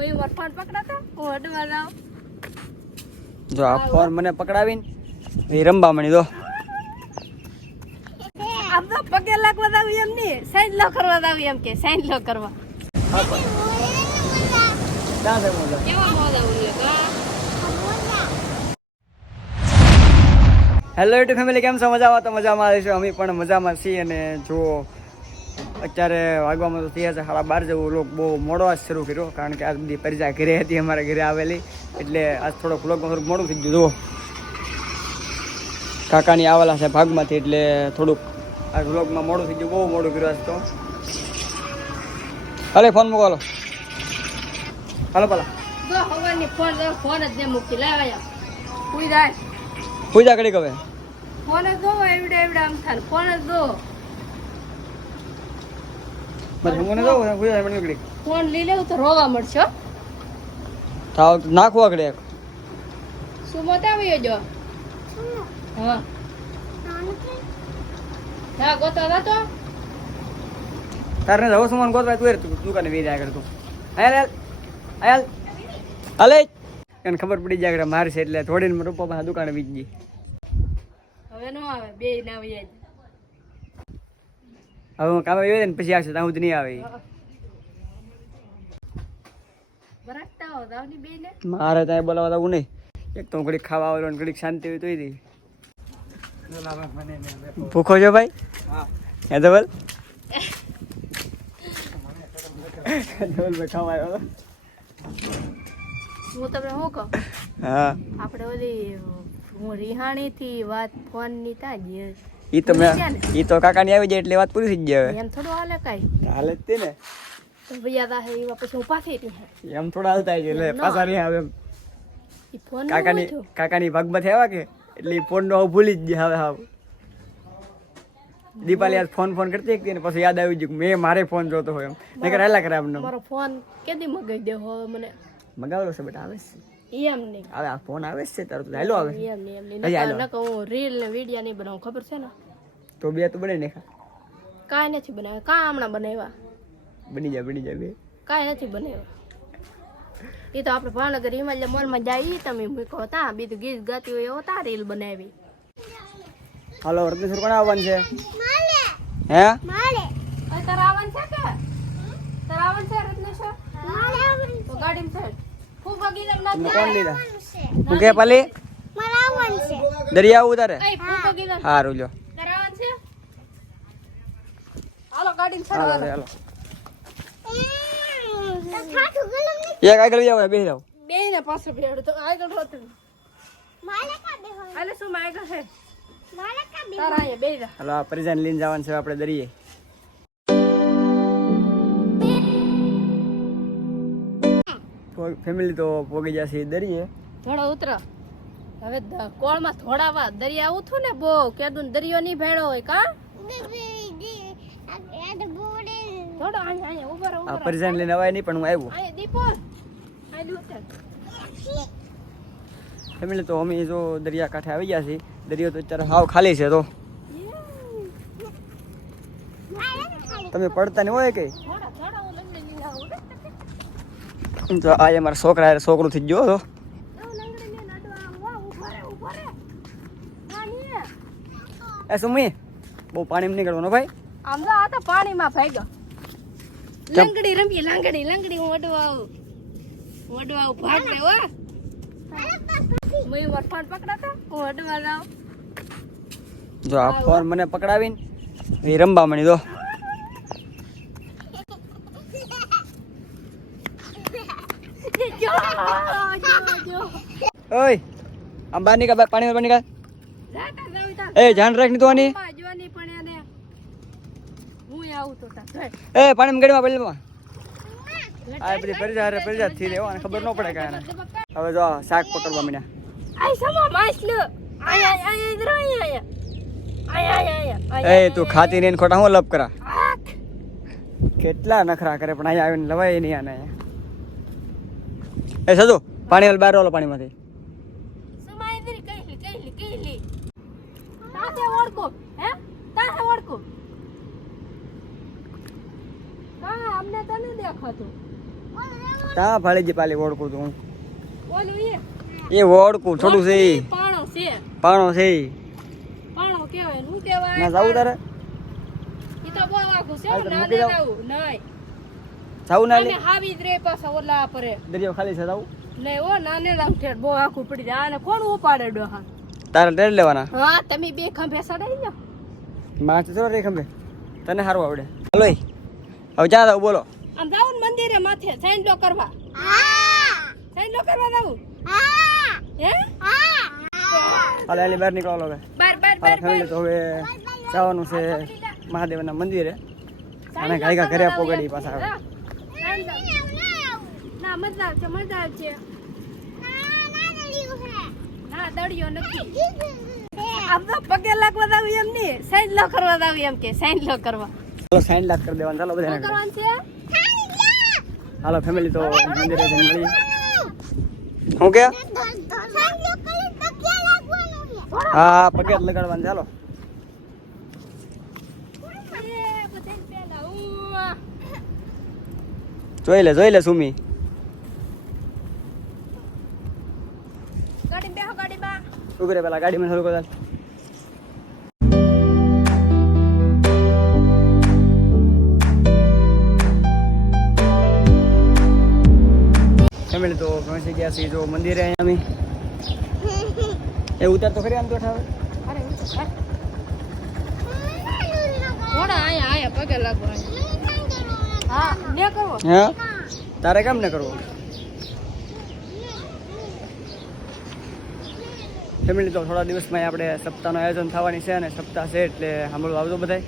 મેં મારો ફોન પકડાતો હું હડવા જાવ જો આ ફોન મને પકડાવીને એ રંબા મણી દો આમ તો પગે લાગવા દાવ એમ નહીં સાઈન લો કરવા દાવ એમ કે સાઈન લો કરવા ક્યાં છે મોજા કેવા મોજા ઉલ્યો હેલો યુટ્યુબ ફેમિલી, કેમ છો? મજામાં? તો મજામાં આવીશું, અમે પણ મજામાં છીએ. અને જુઓ અત્યારે વાગવામાં તો થયા છે 12:30 જેવું. વ્લોગ બહુ મોડો આજ શરૂ કર્યો, કારણ કે આજ બધી પરિજા ઘરે હતી, અમારા ઘરે આવેલી, એટલે આજ થોડોક વ્લોગમાં થોડુંક મોડું થઈ ગયું. જુઓ કાકાની આવેલા છે ભાગમાંથી, એટલે થોડુંક આ વ્લોગમાં મોડું થઈ ગયું, બહુ મોડું કર્યું આજ તો. હાલે ફોન મૂકો, હાલો પેલા જો હવાની ફોન જ ને મૂકી લાવ્યા કોઈ જાય પૂજા કરી કવે ફોન જ દો એવડે આમ થાય ફોન જ દો મને મને દો પૂજા મને નીકળી ફોન લઈ લેવું તો રોવા મળશે થાવ નાખવા આગળ એક શું મતાવી જો હા હા ગોતો તો તારને જવો સુમન ગોતવા તું દુકાને વેરી આગળ તું હાલ હાલ હાલે એને ખબર પડી જાય મારી છે, એટલે થોડીને રૂપા પાસે દુકાને વીજ ગઈ. હવે નો આવે બે ના આવી જાય હવે હું કામે આવ્યો ને પછી આવશે, ત્યાં સુધી નહીં આવે. બરાકતા હો દાવની બે ને મારે ત્યાં બોલાવા આવું નહીં. એક તો ઘડીક ખાવા આવેલો ને ઘડીક શાંતિ હોય તોય દી ભૂખો છો ભાઈ? હા હે તો બોલ ખાવા આવ્યો. હું તમને શું કહું, હા આપણે ઓલી હું રિહાણી થી વાત ફોન ની તાજ ઈ તો મેં ઈ તો કાકાની આવી જાય એટલે વાત પૂરી થઈ જાય. એમ થોડું હાલે કઈ હાલે જ તે ને ભૈયા દા એવા પછી હું પાછી રહી એમ થોડા હાલતા છે, એટલે પાછા નહીં આવે એમ. ઈ ફોન કાકાની ભાગમાંથી આવ્યા કે એટલે ઈ ફોન નો ભૂલી જ ગયા. હવે હાવ દીપાલી આજ ફોન કરતી હતી ને પછી યાદ આવી ગયું મેં મારે ફોન જોતો હોય એમ નકર હાલા કરે આમને. મારો ફોન કેદી મગાવી દે હો મને મગાવેલો છે બેટા, આવે છે એમ નહીં હવે આ ફોન આવે છે તારો તો હાલો આવે એમ નહીં હજી હાલો. ન કહું રીલ ને વિડિયા નહીં બનાવું ખબર છે ને તો બે તો બને નાખા કાંઈ નથી બનાવ્યા કાં હમણાં બનાવ્યા બની જાય બે કાંઈ નથી બનાવ્યા એ તો આપણે ભાવનગર હિમાલય મોલમાં જાય તમે મૂકો હતા બીજું ગીત ગાતી હોય એવો તા રીલ બનાવી. હાલો રત્નેશ્વર કોણ આવવાનું છે? હે તારા આવવાનું છે કે તારા આવવાનું છે રત્નેશ્વર તો ગાડીમાં ચાલ ખૂબ ગીત તમને કોણ લીધા હું કે પાલી દરિયા ઉતારે હારું લ્યો તારા આવવાનું છે હાલો ગાડીમાં ચાલ હાલો એક આગળ જાવ બેસી જાવ બે ને પાછળ બેડ તો આગળ હોત હાલે શું માં આગળ છે તારા અહીંયા બેસી જા. હાલો આ પરિજાન લઈને જવાનું છે આપણે દરિયે. ફેમિલી તો પોગી જશે દરિયે. થોડો ઉતરો હવે કોળમાં થોડાવા દરિયા ઉઠું ને બહુ કેદું દરિયો નહીં ભેળો હોય કા થોડો અહીંયા ઉભા રહો આ પરિજાન લઈને અવાય નહીં પણ હું આવ્યો. અહીંયા દીપો આલી ઉતર ફેમિલી તો અમે જો દરિયા કાંઠે આવી ગયા છીએ. દરિયો તો અત્યારે હાવ ખાલી છે. તો તમે પડતા નહીં હોય કઈ થોડા થોડા હું લંગડી લઈને આવું તો આ અમારા છોકરા છોકરું થઈ ગયો હતો. લંગડી લઈને અડવા ઉભા રે નાની એ સુમી બહુ પાણી નીકળવાનું ભાઈ. આમ તો આ તો પાણીમાં ભાગ્યો લંગડી રમી લંગડી હું અડવા આવું ભાગ રે હો મેં મારો ફોન પકડાતો હું અડવા જાવ જો આ ફોન મને પકડાવીને એ રંબા મણી દો ઓય આમ બહાર નીકળ પાણી બહાર નીકળ. એ ધ્યાન રાખ ની તો આની જોવાની પણ એને હું આવું તો તા એ પાણી ગડીમાં પડી લેવા આ બધી પરિજા થી રહેવા ખબર ન પડે કાંઈ. હવે જો શાક પકડવા મીના આય સમા માછલો આય ઇધર આય એ તું ખાતી નહીં ખોટા હું લપ કરા કેટલા નખરા કરે પણ અહીંયા આવીને લવાય નહીં આને. એ સજુ પાણી બહાર ઓલો પાણીમાંથી સમા ઇધર કઈલી તાસે ઓળકો હે તાસે ઓળકો હા અમને તો ન દેખાતું તા ભાળીજી પાલી ઓળખું તું હું. ઓલું એ ઓળખું થોડું છે ઈ. પાણો છે. પાણો છે ઈ. પાણો કહેવાય શું કહેવાય? ના જાવું તારે ઈ તો બહુ આખું છે હાલ તો ના મૂકી દઉં. જાવું નહીં. જાવું ના લે અને હાવી જ રે પાછા ઓલા પરે દરિયો ખાલી છે જાવું નહીં ઓ નાને રામ ઠેર બહુ આખું પડી જાય આને કોણ ઉપાડે ડોહા? તારે ટેર લેવાના હા તમે બે ખંભે સડાઈ જાઓ. માસ તો રે ખંભે તને સારું આવડે હાલો ઈ. હવે જા જાવ બોલો આમ જાવું ને મંદિરે માથે સાઈન્ડો કરવા. સાઈન્ડો કરવા જાવું હે? હાલે હાલે બહાર નીકળો હવે બાર બાર હાલ બાર ફેમિલી તો હવે જવાનું છે મહાદેવના મંદિરે અને ગાયકા ઘરે પોગડી પાછા આવે. ના મજા આવશે મજા આવશે. ના દળિયો નથી. આમ તો પગે લાગવા દાવી એમ નહીં સાઈડ લો કરવા દાવી એમ કે સાઈડ લો કરવા. ચાલો સાઈન લાખ કરી દેવાનું ચાલો શું બધાને કરવાનું છે? હાલો ફેમિલી તો મંદિરે જઈને મળી હું કે હા પગે જ લગાડવાનું ચાલો જોઈ લે સુમી ગાડી બેહો ગાડી બા. ઉભી રે પેલા ગાડીમાં થોડુંક ચાલ ફેમિલી તો પહોંચી ગયા છીએ જો મંદિરે અહીંયા અમે એ ઉતાર તો ખરી આમ તો ઠાવે અરે થોડા આયા પગે લાગવા. હા ને કરવો. હા તારે કેમ ને કરવો ફેમિલી તો થોડા દિવસમાં આપણે સપ્તાહનું આયોજન થવાની છે અને સપ્તાહ છે એટલે સાંભળવા આવજો બધાય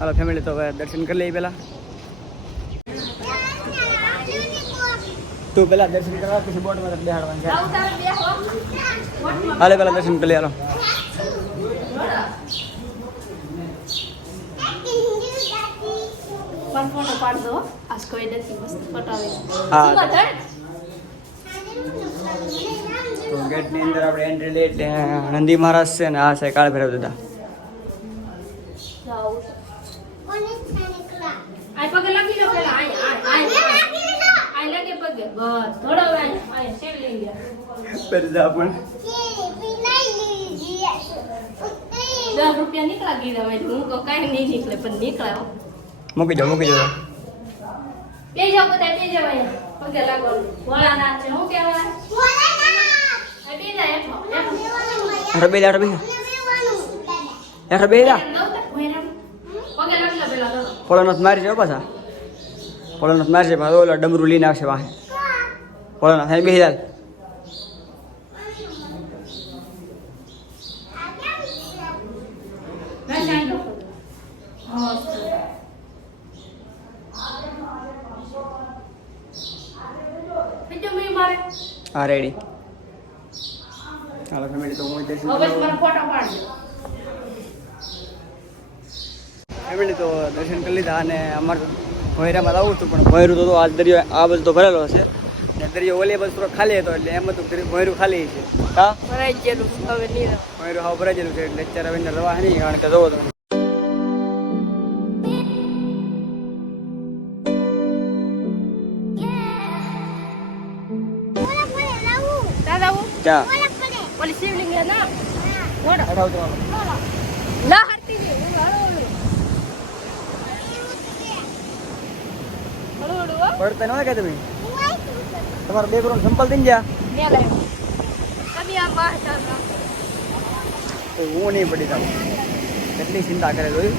હાલો ફેમિલી તો હવે દર્શન કરી લઈએ પહેલા તું પહેલા દર્શન કરવા પછી બોટમાં બેહાડવાનું છે આવ તાર બેહો. હાલે પહેલા દર્શન કરી લઈએ હાલો પણ ફોટો પાડજો આજ કોઈ નથી મસ્ત પટાવી. હા. શું વાત હે? તો ગેટની અંદર આપણે એન્ટ્રી લઈએ એટલે નંદી મહારાજ છે ને આ છે કાળ ભૈરવ દાદા જાઓ. આય પગે લાગી લો પેલા આય લાગે પગે બસ થોડો આય શેર લઈ ગયા. પરજા પણ 10 રૂપિયા નીકળા ગીરા ભાઈ હું તો કાઈ નહીં નીકળે પણ નીકળ્યો. મૂકી જાઓ બે જાવ બધા બે જાવ અહીંયા પગે લાગો. ભોળાનાથ છે શું કહેવાય? આ બે જાય હેઠો રબે જા પગે લાગી લો પેલા તો ફોળોનાથ મારી છે પાછા ફોળોનાથ મારી છે પાછા ઓલા ડમરું લઈને આવશે વાહે ફોળોનાથ અહીં બેસી જાય મેં સાઈન લો. હા હા રેડી હાલો ફેમિલી તો હું દર્શન ફેમિલી તો દર્શન કરી લીધા અને અમારે ભોયરામાં આવું હતું પણ ભોયરું તો આજ દરિયો આ બધું તો ભરેલો હશે ને દરિયો ઓલી બધું થોડો ખાલી હતો એટલે એમ હતું ભોયરું ખાલી છે હા ભરાઈ ગયેલું હવે નહીં ભોયરું હાવ ભરાઈ ગયેલું છે એટલે અત્યારે હવે રવા નહીં કારણ કે જોવો તમે ક્યાં ઓલી શિવલિંગ હે ના ઓડા અઠાવ તો લા હરતી જે હળો પડતા ન હોય કે તમે તમારો બેકગ્રાઉન્ડ સંપલ થઈ ગયા મે લે કદી આ બહાર ચાલતા તો હું નહીં પડી જાઉં કેટલી ચિંતા કરે જોયું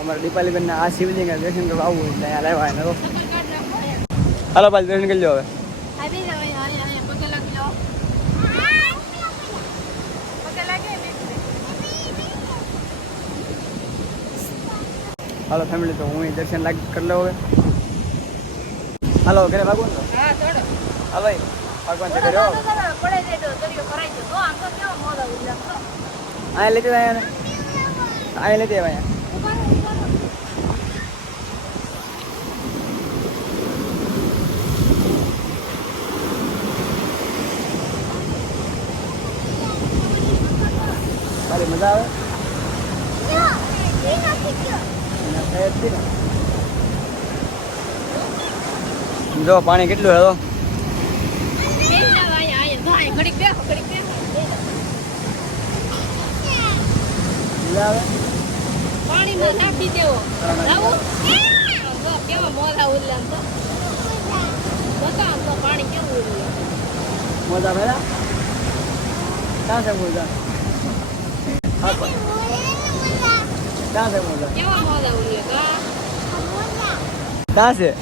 અમારે દીપાલીબેન આ શિવલિંગ દર્શન કરવા આવવું એટલે અહીંયા લેવા એને તો હાલો પાછી દર્શન કરી લો હવે આવી જાવ અહીંયા પગે લાગી લો પગે લાગે હાલો ફેમિલી તો હું દર્શન કરી લો હવે હાલો ઘરે ભાગવું તો હા થોડો હા ભાઈ ભગવાન છે કર્યો પડે દે તો દરિયો ભરાઈ ગયો તો આમ તો કેવો મોડો ઉલ્લા અહીંયા લેતી અહીંયા લેતી અહીંયા મારી મજા આવે જો પાણી કેટલું હે તો મજા આવે પાણીમાં નાખી દેવો લાવો કેવા મોલા ઉલ્લા તો બતા તો પાણી કેવું ઉલ્લા મજા આવે ક્યાં છે મજા હા પણ ક્યાં છે મજા કેવા મોલા ઉલ્લા ક્યાં છે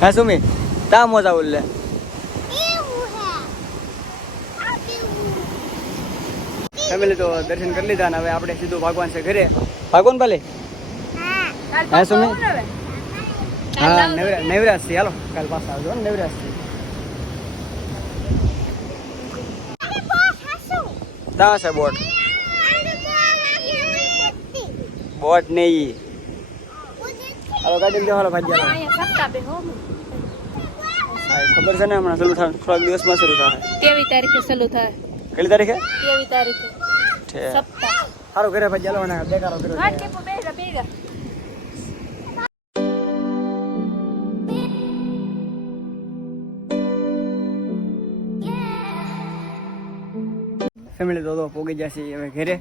હા સુમી ત્યાં મોજા ઉલ્લે ફેમિલી તો દર્શન કરી લીધા ને હવે આપણે સીધું ભાગવાન છે ઘરે ભાગવાન ભલે હા સુમી હા નવરાશ છે હાલો કાલ પાછા આવજો ને નવરાશ છે ત્યાં છે બોટ બોટ નહીં હાલો ગાડી જાઓ હાલો ભાઈ અહીંયા સત્તા બે હો ખબર છે ને હમણાં શરૂ થાય થોડાક દિવસમાં શરૂ થાય કેવી તારીખે ચાલુ થાય કેટલી તારીખે કેવી તારીખે સપ્તાહ સારું ઘરે ભાઈ ચાલો ને બેકારો કર્યો હા ટીપુ બેરા બેરા ફેમિલી તો પોગી જશે હવે ઘરે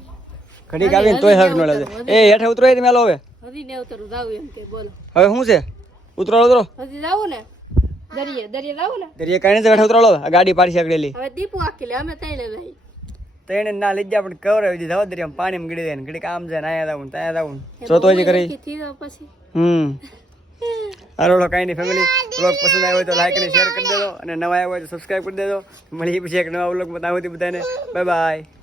ઘડીક આવીને તોય હક ન લાગે એ હેઠે ઉતરો તમે હાલો હવે હજી ને ઉતરું જાવું એમ કે બોલો હવે શું છે ઉતરો હજી જાવું ને દરિયે જાવું ને દરિયા કાંઈ હેઠે ઉતરો આ ગાડી પાડી આગળેલી હવે દીપુ આખી લે અમે તઈને લઈ તો એને ના લઈ ગયા પણ કવર દીધા દરિયા પાણીમાં ગળી જાય ને ઘડીક આમ જાય ને આયા ત્યાં જાવું જોતો હજી કરી પછી હાલો કાંઈ નહીં ફેમિલી બ્લોગ પસંદ આવ્યો હોય તો લાઈક અને શેર કરી દેજો અને નવા આવ્યો હોય તો સબસ્ક્રાઈબ કરી દેજો મળીએ પછી એક નવા બ્લોગમાં ત્યાં સુધી બધાને બાય બાય